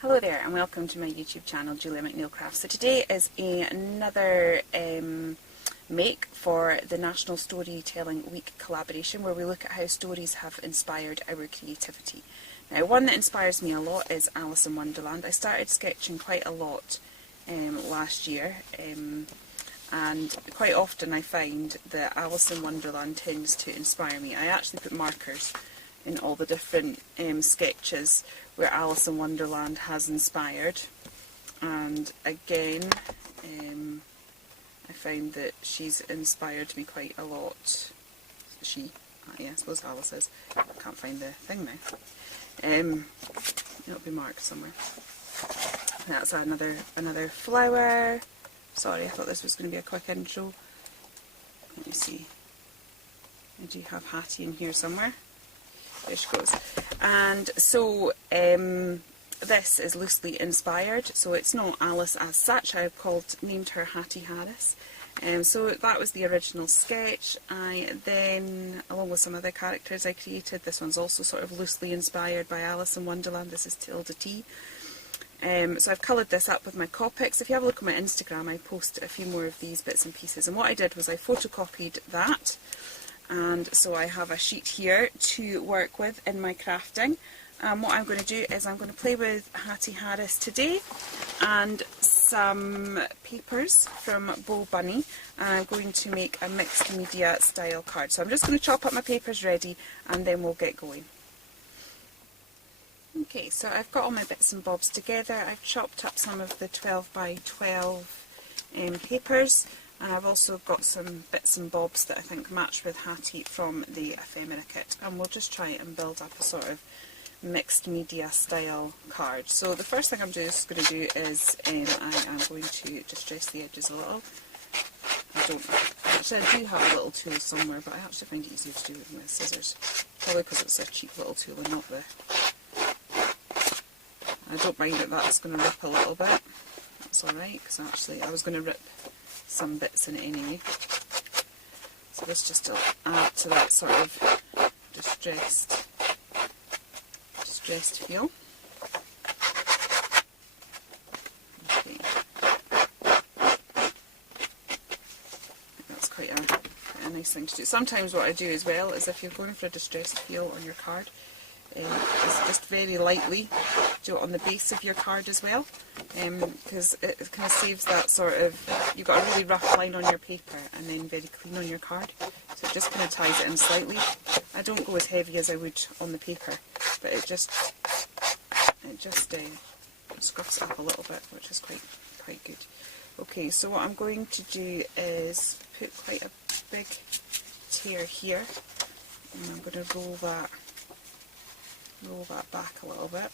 Hello there and welcome to my YouTube channel, Julia McNeil Crafts. So today is another make for the National Storytelling Week collaboration where we look at how stories have inspired our creativity. Now, one that inspires me a lot is Alice in Wonderland. I started sketching quite a lot last year and quite often I find that Alice in Wonderland tends to inspire me. I actually put markers in all the different sketches where Alice in Wonderland has inspired, and again I found that she's inspired me quite a lot. I suppose Alice is. I can't find the thing now. It'll be marked somewhere. That's another flower. Sorry, I thought this was going to be a quick intro. Let me see. I do have Hattie in here somewhere. There she goes. And so this is loosely inspired, so it's not Alice as such. I've named her Hattie Harris. So that was the original sketch. I then, along with some other characters I created, this one's also sort of loosely inspired by Alice in Wonderland. This is Tilda T. So I've coloured this up with my Copics. If you have a look at my Instagram, I post a few more of these bits and pieces. And what I did was I photocopied that. And so I have a sheet here to work with in my crafting. What I'm going to do is I'm going to play with Hattie Harris today and some papers from Bo Bunny, and I'm going to make a mixed media style card. So I'm just going to chop up my papers ready and then we'll get going. Okay, so I've got all my bits and bobs together. I've chopped up some of the 12 by 12 papers. And I've also got some bits and bobs that I think match with Hattie from the ephemera kit, and we'll just try and build up a sort of mixed media style card. So the first thing I'm just going to do is I am going to distress the edges a little. I do have a little tool somewhere, but I actually find it easier to do it with scissors, probably because it's a cheap little tool and not the... I don't mind that that's going to rip a little bit. That's alright, because actually I was going to rip some bits in it anyway. So this just to add to that sort of distressed feel. Okay. That's quite a nice thing to do. Sometimes what I do as well is if you're going for a distressed feel on your card, is just very lightly do it on the base of your card as well, because it kind of saves that sort of, you've got a really rough line on your paper and then very clean on your card, so it just kind of ties it in slightly. I don't go as heavy as I would on the paper, but it just scruffs it up a little bit, which is quite good. Okay, so what I'm going to do is put quite a big tear here, and I'm going to roll that back a little bit.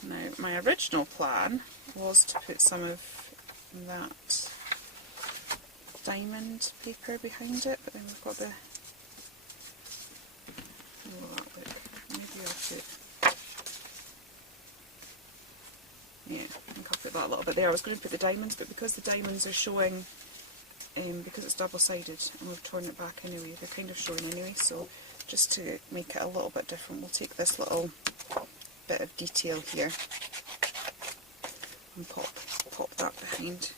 Now, my original plan was to put some of that diamond paper behind it, but then we've got the... Maybe I'll put... Yeah, I think I'll put that a little bit there. I was going to put the diamonds, but because the diamonds are showing, because it's double-sided and we've torn it back anyway, they're kind of showing anyway, so just to make it a little bit different, we'll take this little bit of detail here and pop that behind.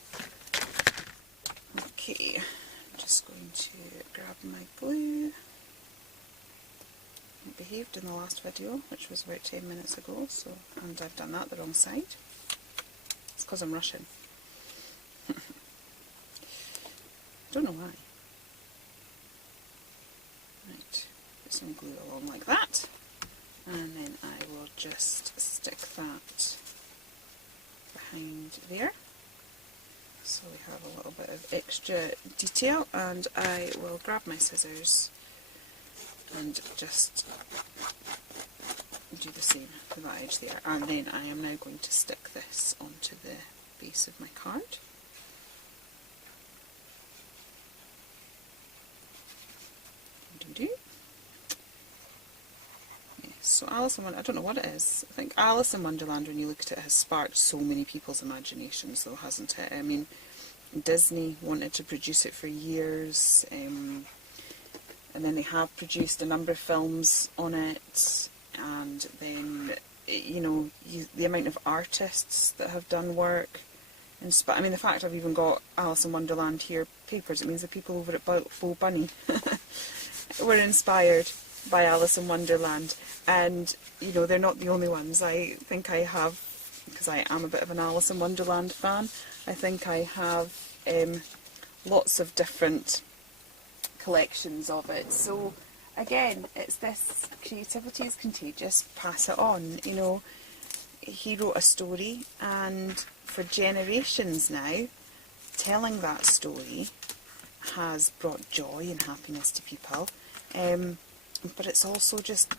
Okay, I'm just going to grab my glue. It behaved in the last video, which was about 10 minutes ago, so, and I've done that the wrong side. It's because I'm rushing. Don't know why. Right, put some glue along like that. And then I will just stick that behind there, so we have a little bit of extra detail, and I will grab my scissors and just do the same for that edge there, and then I am now going to stick this onto the base of my card. So Alice in Wonderland, I don't know what it is. I think Alice in Wonderland, when you look at it, has sparked so many people's imaginations, though, hasn't it? I mean, Disney wanted to produce it for years, and then they have produced a number of films on it, and then you know, the amount of artists that have done work. I mean, the fact I've even got Alice in Wonderland here papers, it means the people over at Bo Bunny were inspired by Alice in Wonderland. And, you know, they're not the only ones. I think I have, because I am a bit of an Alice in Wonderland fan, I think I have lots of different collections of it. So, again, it's this, creativity is contagious, pass it on, you know. He wrote a story, and for generations now, telling that story has brought joy and happiness to people, but it's also just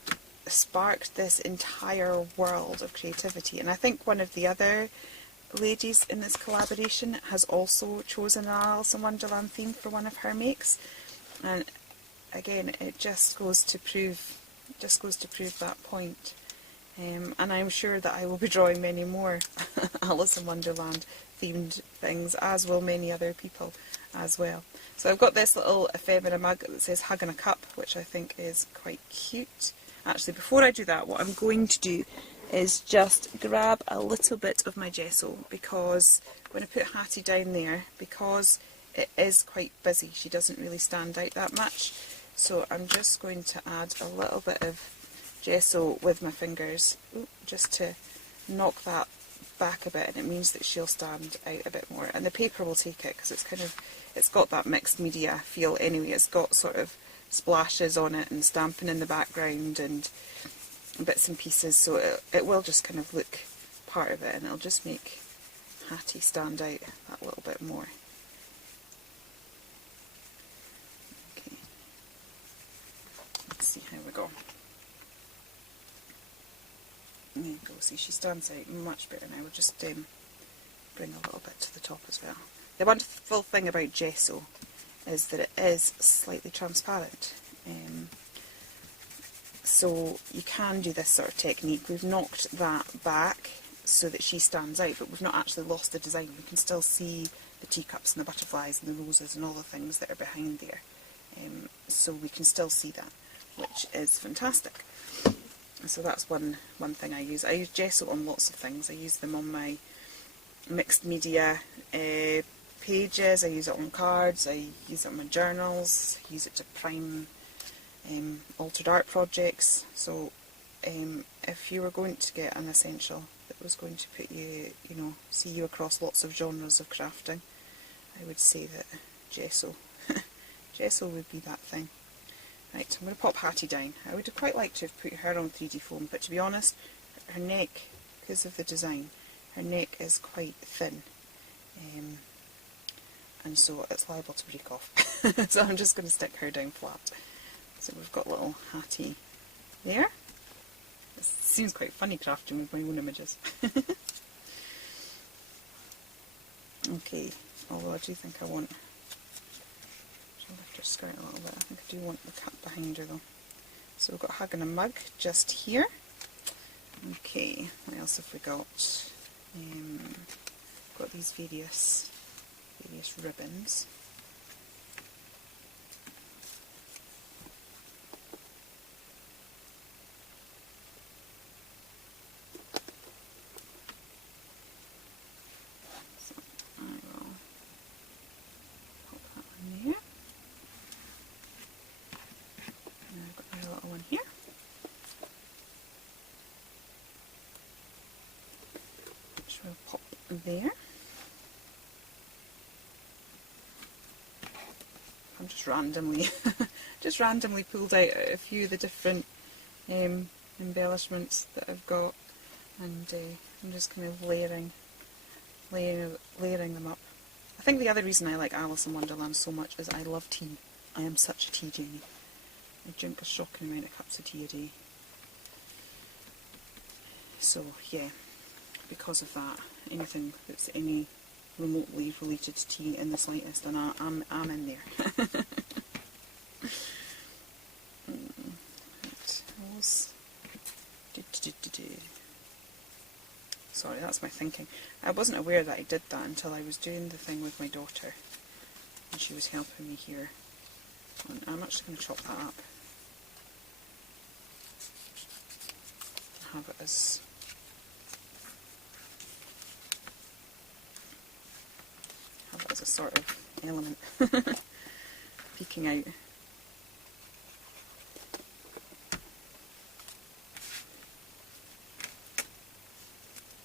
sparked this entire world of creativity. And I think one of the other ladies in this collaboration has also chosen an Alice in Wonderland theme for one of her makes, and again, it just goes to prove that point. And I'm sure that I will be drawing many more Alice in Wonderland themed things, as will many other people as well. So I've got this little ephemera mug that says Hug in a Cup, which I think is quite cute. Actually, before I do that, what I'm going to do is just grab a little bit of my gesso, because when I put Hattie down there, because it is quite busy, she doesn't really stand out that much. So I'm just going to add a little bit of gesso with my fingers, just to knock that back a bit, and it means that she'll stand out a bit more. And the paper will take it, because it's got that mixed media feel anyway. It's got sort of splashes on it and stamping in the background and bits and pieces, so it will just kind of look part of it, and it'll just make Hattie stand out that little bit more. Okay, let's see how we go. There you go, see, she stands out much better now. We'll just bring a little bit to the top as well. The wonderful thing about gesso is that it is slightly transparent. So you can do this sort of technique. We've knocked that back so that she stands out, but we've not actually lost the design. We can still see the teacups and the butterflies and the roses and all the things that are behind there. So we can still see that, which is fantastic. So that's one thing I use. I use gesso on lots of things. I use them on my mixed media pages, I use it on cards, I use it on my journals, I use it to prime altered art projects. So if you were going to get an essential that was going to put you, see you across lots of genres of crafting, I would say that gesso would be that thing. Right, I'm going to pop Hattie down. I would have quite liked to have put her on 3D foam, but to be honest, her neck, because of the design, her neck is quite thin, and so it's liable to break off. So I'm just going to stick her down flat. So we've got little Hattie there. It seems quite funny crafting with my own images. Okay, although I do think I want... I'll lift her skirt a little bit. I think I do want the cut behind her though. So we've got Hug in a Mug just here. Okay, what else have we got? Got these various ribbons. So I will pop that on there. And I've got my little one here. Which we'll pop there. I'm just randomly pulled out a few of the different embellishments that I've got, and I'm just kind of layering them up. I think the other reason I like Alice in Wonderland so much is I love tea. I am such a tea genie. I drink a shocking amount of cups of tea a day. So yeah, because of that, anything that's any remotely related to tea in the slightest, and I'm in there. Sorry, that's my thinking. I wasn't aware that I did that until I was doing the thing with my daughter, and she was helping me here. And I'm actually going to chop that up. Have it as sort of element peeking out.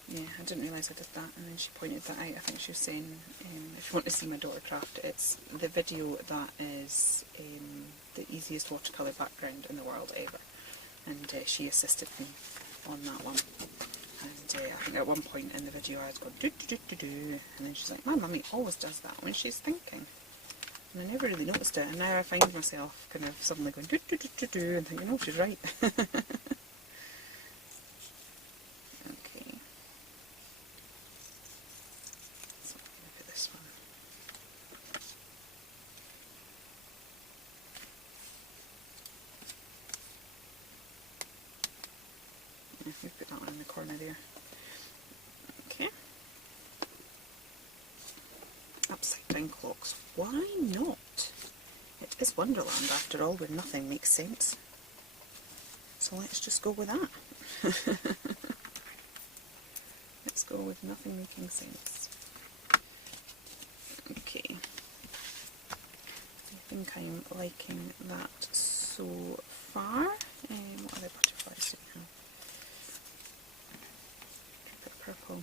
Yeah, I didn't realise I did that, and then she pointed that out. I think she was saying, if you want to see my daughter craft, it's the video that is the easiest watercolour background in the world ever, and she assisted me on that one. And I think at one point in the video I was going do do do do do, and then she's like, my mummy always does that when she's thinking, and I never really noticed it, and now I find myself kind of suddenly going do do do do do and thinking, oh, she's right. We put that one in the corner there. Okay. Upside down clocks. Why not? It is Wonderland after all, where nothing makes sense. So let's just go with that. Let's go with nothing making sense. Okay. I think I'm liking that so far. What other butterflies do we have? Purple.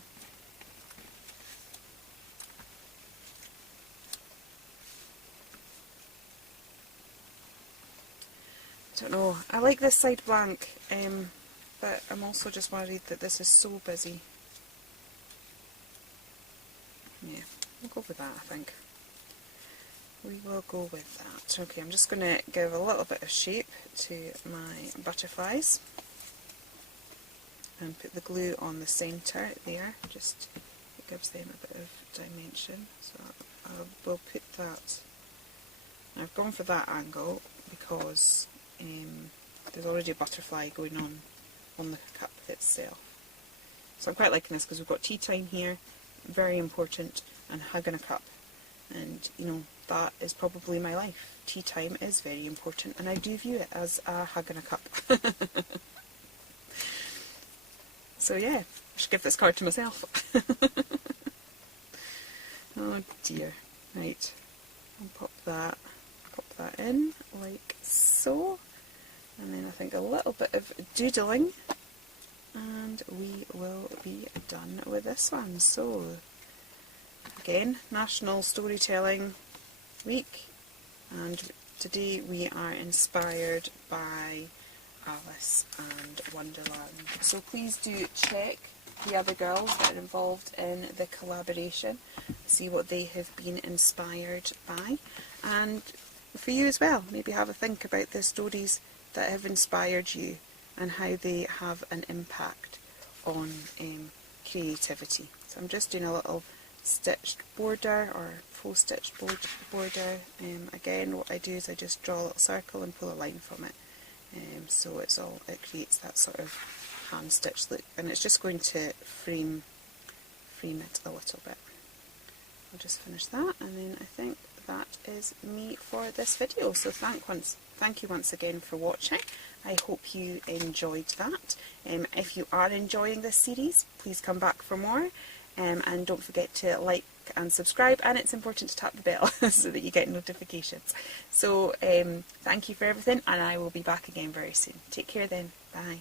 I don't know, I like this side blank, but I'm also just worried that this is so busy. Yeah, we'll go with that, I think. We will go with that. Okay, I'm just going to give a little bit of shape to my butterflies. And put the glue on the centre there, just it gives them a bit of dimension. So I will put that. I've gone for that angle because there's already a butterfly going on the cup itself. So I'm quite liking this because we've got tea time here, very important, and hugging a cup. And you know, that is probably my life. Tea time is very important, and I do view it as a hugging a cup. So yeah, I should give this card to myself. Oh dear. Right, I'll pop that in like so, and then I think a little bit of doodling, and we will be done with this one. So again, National Storytelling Week, and today we are inspired by Alice and Wonderland. So please do check the other girls that are involved in the collaboration, see what they have been inspired by, and for you as well, maybe have a think about the stories that have inspired you and how they have an impact on creativity. So I'm just doing a little stitched border or full stitched border. Again, what I do is I just draw a little circle and pull a line from it. So it creates that sort of hand stitch look, and it's just going to frame it a little bit. I'll just finish that, and then I think that is me for this video. So thank you once again for watching. I hope you enjoyed that. If you are enjoying this series, please come back for more, and don't forget to like and subscribe, and it's important to tap the bell so that you get notifications. So thank you for everything, and I will be back again very soon. Take care then. Bye.